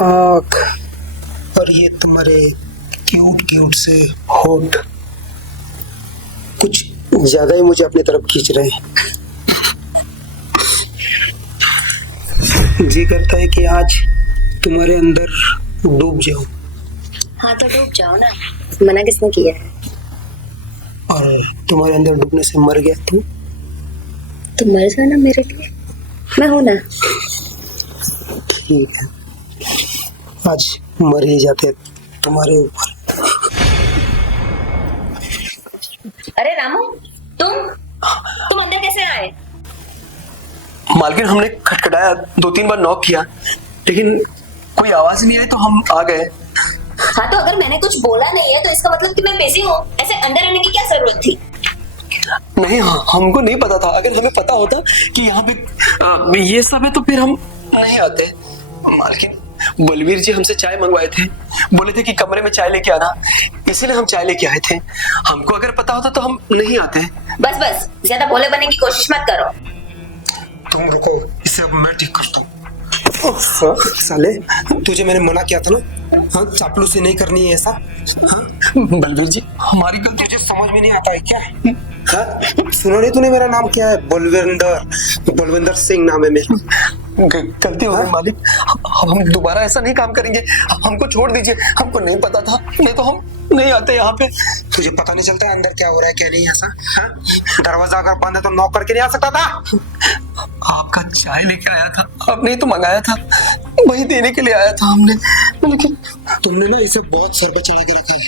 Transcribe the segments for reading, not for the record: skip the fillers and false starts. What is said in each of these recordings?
आँख और ये तुम्हारे क्यूट क्यूट से होठ कुछ ज्यादा ही मुझे अपनी तरफ खींच रहे हैं। जी करता है कि आज तुम्हारे अंदर डूब जाऊं। हाँ तो डूब जाओ ना, मना किसने किया है? और तुम्हारे अंदर डूबने से मर गया तो मर जाना मेरे लिए, मैं हूं ना। ठीक है, आज मर ही जाते तुम्हारे ऊपर। अरे रामू, तुम अंदर कैसे आए? मालकिन, हमने खटखटाया, 2-3 बार नॉक किया, लेकिन कोई आवाज नहीं आई तो हम आ गए। हाँ तो अगर मैंने कुछ बोला नहीं है तो इसका मतलब कि मैं बिजी हूँ। ऐसे अंदर आने की क्या जरूरत थी? नहीं, हाँ, हमको नहीं पता था। अगर हमें पता होता कि यहाँ पे ये सब है तो फिर हम नहीं आते। मालकिन, बलवीर जी हमसे चाय मंगवाए थे, बोले थे कि कमरे में चाय लेके आना, इसीलिए हम चाय लेके आए थे। हमको अगर पता होता तो हम नहीं आते। बस बस, ज्यादा भोले बनने की कोशिश मत करो। तुम रुको, इसे अब मैं ठीक करता हूँ। साले, तुझे मैंने मना किया था ना, हाँ, चापलूसी नहीं करनी है ऐसा। हाँ? बलवीर जी, हमारी गलती। तुझे समझ में नहीं आता है क्या? हाँ? सुना नहीं तूने मेरा नाम क्या है? बलविंदर सिंह नाम है मेरा। गलती हो गई मालिक, हम दोबारा ऐसा नहीं काम करेंगे। हमको छोड़ दीजिए, हमको नहीं पता था, नहीं तो हम नहीं आते यहाँ पे। तुझे पता नहीं चलता है अंदर क्या हो रहा है क्या नहीं? ऐसा हाँ? दरवाजा अगर बंद है तो नॉक करके नहीं आ सकता था? आपका चाय लेके आया था, आपने तो मंगाया था, वही देने के लिए आया था हमने, लेकिन तुमने ना इसे बहुत सर पे चढ़ा के रखा है।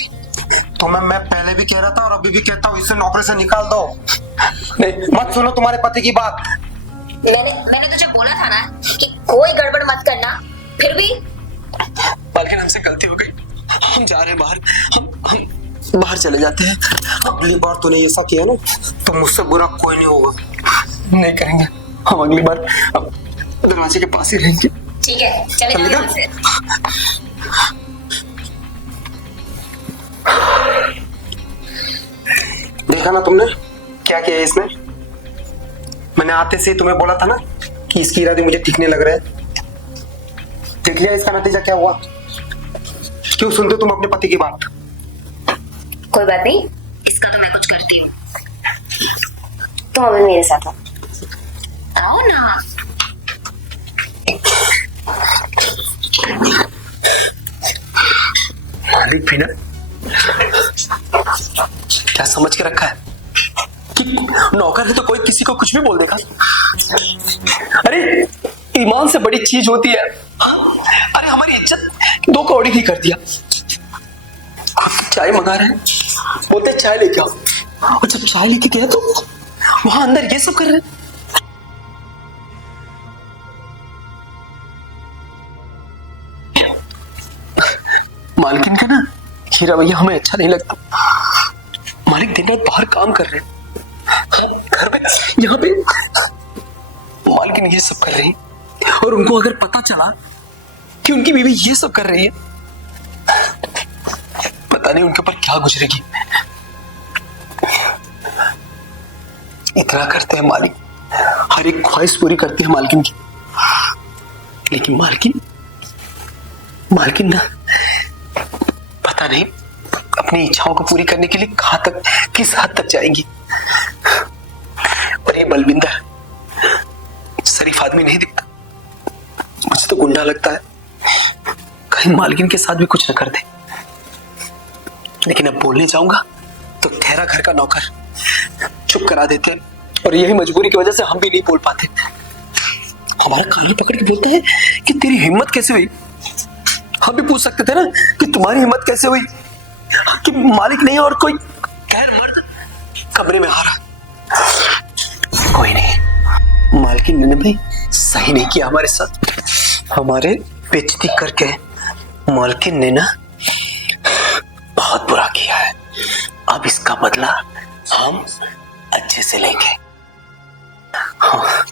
तो मैं पहले भी कह रहा था और अभी भी कहता हूँ, इसे नौकरी से निकाल दो। नहीं, मत सुनो तुम्हारे पति की बात। मैंने तुझे बोला था ना कि कोई गड़बड़ मत करना, फिर भी। मालकिन, हमसे गलती हो गई, हम जा रहे हैं बाहर, हम बाहर चले जाते हैं। अगली बार तूने ऐसा किया ना तो मुझसे बुरा कोई नहीं होगा। नहीं करेंगे, हम अगली बार दरवाजे के पास ही रहेंगे। ठीक है, चले जाओ यहाँ से। देखा ना तुमने क्या किया है इसने? मैंने आते से ही तुम्हें बोला था ना कि इसकी इरादे मुझे ठीक नहीं लग रहे हैं। देख लिया इसका नतीजा क्या हुआ? क्यों सुनते तुम अपने पति की बात? कोई बात नहीं, इसका तो मैं कुछ करती हूँ। तुम अभी मेरे साथ आओ ना। मालिक भी ना क्या समझ के रखा है कि नौकर है तो कोई किसी को कुछ भी बोल देगा। अरे ईमान से बड़ी चीज होती है। हाँ? अरे हमारी इज्जत 2 कौड़ी नहीं कर दिया। चाय मंगा रहे हैं, बोलते चाय लेके आओ, और जब चाय लेके गया तो वहां अंदर ये सब कर रहे हैं। मालकिन का ना ये रवैया हमें अच्छा नहीं लगता। मालिक दिन रात बाहर काम कर रहे हैं, घर में यहाँ पे मालकिन ये सब कर रही है, और उनको अगर पता चला कि उनकी बीवी ये सब कर रही है, पता नहीं उनके ऊपर क्या गुजरेगी। इतना करते हैं मालिक, हर एक ख्वाहिश पूरी करते हैं मालकिन की, लेकिन मालकिन ना पता नहीं अपनी इच्छाओं को पूरी करने के लिए कहां तक, किस हद तक जाएंगी। और ये बलविंदर शरीफ आदमी नहीं दिखता, मुझे तो गुंडा लगता है, कहीं मालकिन के साथ भी कुछ न कर दे। लेकिन अब बोलने जाऊंगा तो ठहरा घर का नौकर चुप करा देते हैं, और यही मजबूरी की वजह से हम भी नहीं बोल पाते। हमारा कान पकड़ के बोलता है कि तेरी हिम्मत कैसे हुई। हम भी पूछ सकते थे ना कि तुम्हारी हिम्मत कैसे हुई कि मालिक नहीं और कोई गैर मर्द कमरे में आ रहा। कोई नहीं, मालकिन ने भी सही नहीं किया हमारे साथ, हमारे बेइज्जती करके मालकिन ने ना बहुत बुरा किया है। अब इसका बदला हम अच्छे से लेंगे। हाँ।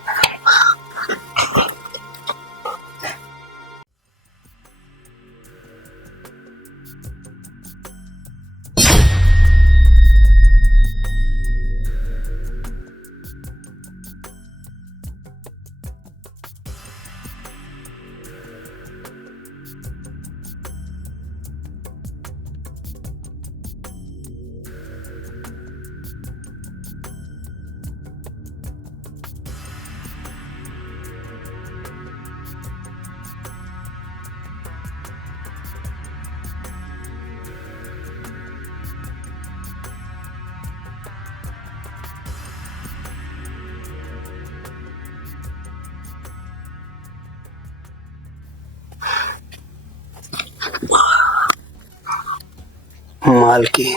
मालकिन,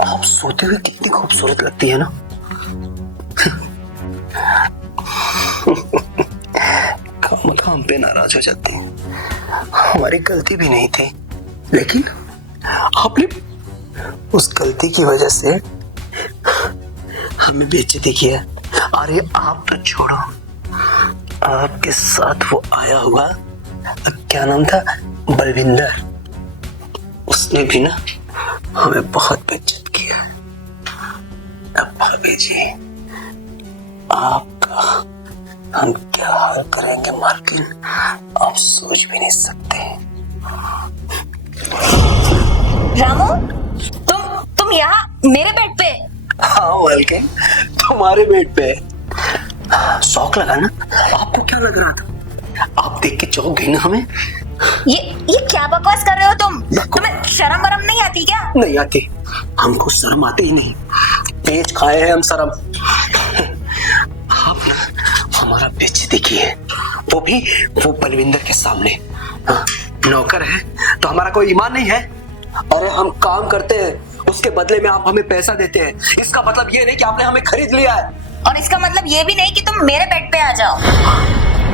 आप सोते हुए कितनी खूबसूरत लगती है ना। कमल हम पे नाराज हो जाती है, हमारी गलती भी नहीं थी, लेकिन आपने उस गलती की वजह से हमें बेइज्जती किया। अरे आप तो छोड़ो, आपके साथ वो आया हुआ, क्या नाम था, बलविंदर, उसने भी ना हमें बहुत बेइज्जत किया। अब भाभी जी, आपका हम क्या हाल करेंगे मालकिन, आप सोच भी नहीं सकते। रामू, तुम यहाँ मेरे बेड पे? हाँ मालकिन, तुम्हारे बेड पे। शौक लगा ना, आपको क्या लग रहा था? आप देख के चौंक गई ना हमें। ये क्या बकवास कर रहे हो तुम? तुम्हें शर्म वरम नहीं आती क्या? नहीं आती, हमको शर्म आती ही नहीं, पेट खाए हैं हम शर्म। आप ना हमारा बेइज्जती किए, वो भी वो बलविंदर के सामने। हाँ, नौकर है तो हमारा कोई ईमान नहीं है। अरे हम काम करते हैं, उसके बदले में आप हमें पैसा देते हैं, इसका मतलब ये नहीं कि आपने हमें खरीद लिया है। और इसका मतलब ये भी नहीं कि तुम मेरे बेड पे आ जाओ।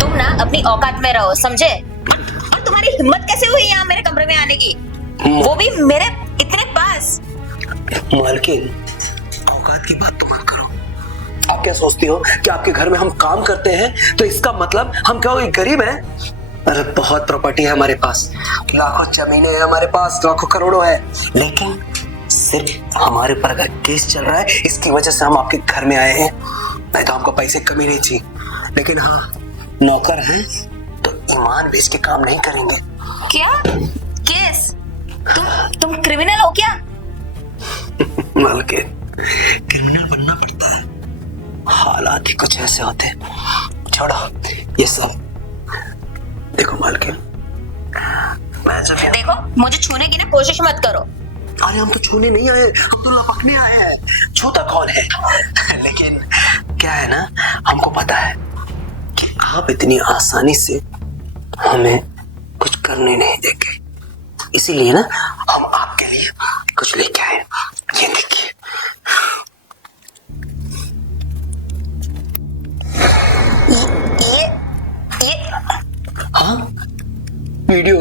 तुम ना अपनी औकात में रहो, समझे? और तुम्हारी हिम्मत कैसे हुई यहाँ मेरे कमरे में आने की, वो भी मेरे इतने पास? मालकिन, औकात की बात तो मत करो। आप क्या सोचती हो कि आपके घर में हम काम करते हैं तो इसका मतलब हम क्या कोई गरीब हैं? अरे बहुत प्रॉपर्टी है हमारे पास, लाखों जमीनें हैं हमारे पास, लाखों करोड़ों है, लेकिन सिर्फ हमारे पर अगर केस चल रहा है इसकी वजह से हम आपके घर में आए हैं, नहीं तो हमको पैसे कमी नहीं थी। लेकिन हाँ, नौकर है तो ईमान बेच के काम नहीं करेंगे। क्या केस? तुम क्रिमिनल हो क्या? मालकिन, क्रिमिनल बनना पड़ता है, हालात ही कुछ ऐसे होते हैं। छोड़ो ये सब। देखो मालकिन, मैं जब देखो, मुझे छूने की ना कोशिश मत करो। अरे हम तो छूने नहीं आए, हम तो लपकने आए हैं। छूता कौन है? लेकिन क्या है ना, हमको पता है कि आप इतनी आसानी से हमें कुछ करने नहीं देंगे, इसीलिए ना हम आपके लिए कुछ लेके आए। ये देखिए, ये हाँ, वीडियो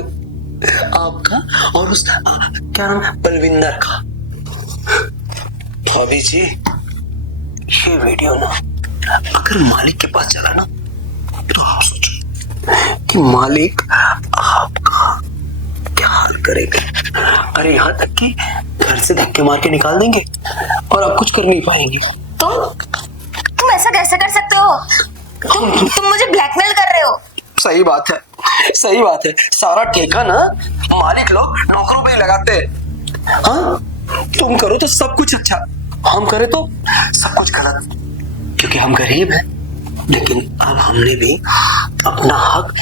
आपका और उस क्या नाम है, बलविंदर का। भाभी जी, ये वीडियो ना अगर मालिक के पास चला ना तो आप सोचो कि मालिक आपका क्या हाल करेगा। अरे यहाँ तक कि घर से धक्के मार के निकाल देंगे और आप कुछ कर नहीं पाएंगे। तुम ऐसा कैसे कर सकते हो? तुम मुझे ब्लैकमेल कर रहे हो। सही बात है, सही बात है, सारा ठेका ना मालिक लोग नौकरों पे ही लगाते हैं। हाँ, तुम करो तो सब कुछ अच्छा, हम करें तो सब कुछ गलत, क्योंकि हम गरीब हैं। लेकिन अब हमने भी अपना हक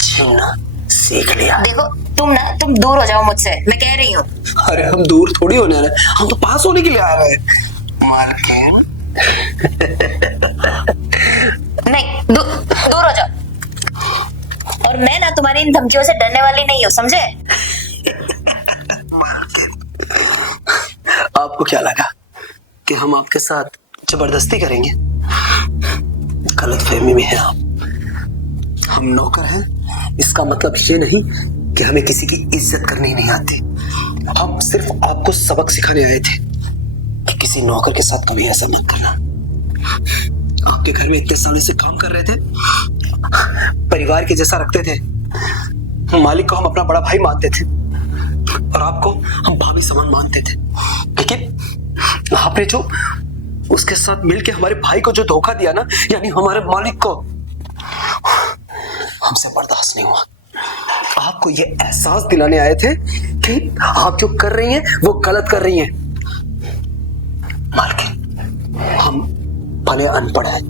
छीनना सीख लिया। देखो, तुम दूर हो जाओ मुझसे, मैं कह रही हूँ। अरे हम दूर थोड़ी होने आ रहे हैं, हम तो पास होने के लिए आ रहे हैं मालकिन। नहीं, दूर हो जाओ। और मैं ना तुम्हारी इन धमकियों से डरने वाली नहीं हूँ, समझे? आपको क्या लगा कि हम आपके साथ जबरदस्ती करेंगे? गलत फहमी में है आप। हम नौकर हैं, इसका मतलब ये नहीं कि हमें किसी की इज्जत करनी नहीं आती। हम सिर्फ आपको सबक सिखाने आए थे कि किसी नौकर के साथ कभी ऐसा मत करना। आपके घर में इतने सालों से काम कर रहे थे, परिवार के जैसा रखते थे, मालिक को हम अपना बड़ा भाई मानते थे और आपको हम भाभी समान मानते थे। लेकिन आपने जो उसके साथ मिलके हमारे भाई को जो धोखा दिया ना, यानी हमारे मालिक को, हमसे बर्दाश्त नहीं हुआ। आपको ये एहसास दिलाने आए थे कि आप जो कर रही हैं वो गलत कर रही हैं। मालकिन, हम भले अनपढ़ हैं,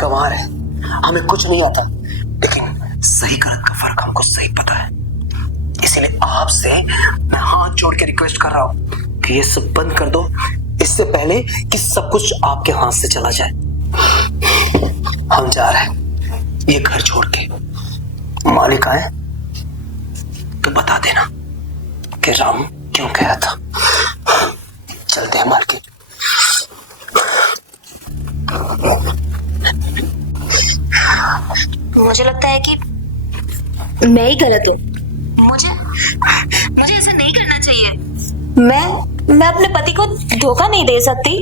गंवार हैं, हमें कुछ नहीं आता, लेकिन सही गलत का फर्क हमको सही पता है। इसीलिए आपसे मैं हाथ जोड़ के रिक्वेस्ट कर रहा हूं कि ये सब बंद कर दो, इससे पहले कि सब कुछ आपके हाथ से चला जाए। हम जा रहे हैं ये घर छोड़ के। मालिक आए तो बता देना कि राम क्यों गया था। चलते हैं मालकिन। मुझे लगता है कि मैं ही गलत हूँ। मुझे मुझे ऐसा नहीं करना चाहिए। मैं अपने पति को धोखा नहीं दे सकती।